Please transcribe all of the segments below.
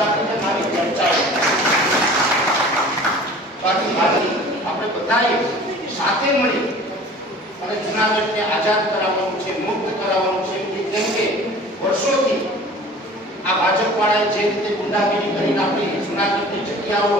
રાખીને મારી ચર્ચાઓ બાકી આપણે બધાએ સાથે મળી અને જૂનાગઢને આઝાદ કરાવવાનું છે, મુક્ત કરાવવાનું છે. કેમ કે વર્ષોથી આ ભાજપ વાળાએ જે રીતે ગુંડાગીરી કરીને આપણી જૂનાગઢની જગ્યાઓ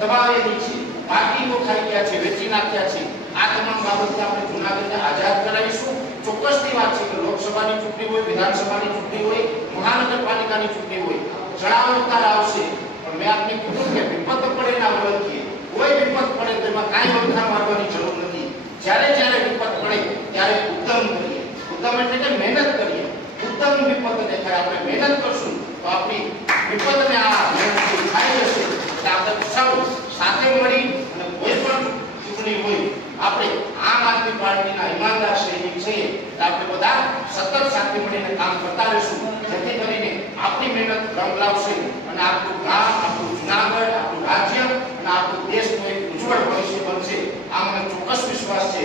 દબાવેલી છે, પાર્ટીઓ ખાઈ ગયા છે, વેચી નાખ્યા છે, આ તમામ બાબતે આપણે જૂનાગઢને આઝાદ કરાવીશું. ચોક્કસની વાત છે કે લોકસભાની ચૂંટણી હોય, વિધાનસભાની ચૂંટણી હોય, મહાનગરપાલિકાની ચૂંટણી હોય, ચડાવ-ઉતાર આવશે. પણ મેં આપને કીધું કે વિપત પડે ના ઓળખીએ. કોઈ વિપત પડે તો એમાં કાંઈ વખાણ મારવાની જરૂર નથી. જ્યારે જ્યારે વિપત પડે ત્યારે ઉત્તમ કરીએ. ઉત્તમ એટલે કે મહેનત કરીએ. ઉત્તમ વિપત દેખાય, આપણે મહેનત કરશું તો આપણી વિપતને આ મહેનતથી ખાઈ જશે. એટલે આપણે સૌ સાથે મળી અને કોઈ પણ ચૂંટણી હોય આપણે આમ આદમી પાર્ટીના ઈમાનદાર સૈનિક છીએ, આપણે બધા સતત સાથે મળીને કામ કરતા રહીશું, જેથી કરીને આપણી મહેનત રંગ લાવશે અને આપણું ગામ, આપણું જૂનાગઢ, આપણું રાજ્ય અને આપણું દેશનું એક ઉજ્જવળ ભવિષ્ય બનશે. આ મને ચોક્કસ વિશ્વાસ છે.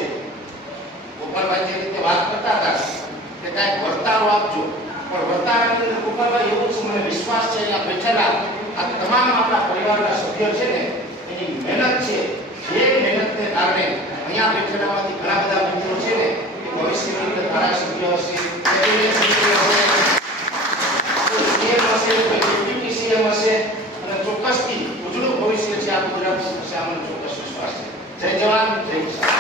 ગોપાલભાઈ જે રીતે વાત કરતા હતા કે કાંઈક વર્તારો આપજો, પણ વર્તારાની અંદર ગોપાલભાઈ એવો જ મને વિશ્વાસ છે અહીંયા બેઠેલા આ તમામ આપણા પરિવારના સભ્યો છે ને એની મહેનત છે. એ મહેનતને કારણે અહીંયા બેઠેલામાંથી ઘણા બધા મિત્રો છે ને એ ભવિષ્યની અંદર ધારાસભ્ય હશે, સીએમ હશે અને ચોક્કસથી ઉજળું ભવિષ્ય છે આ ગુજરાત હશે. આ મને ચોક્કસ વિશ્વાસ છે. જય જવાન, જય કિસાન.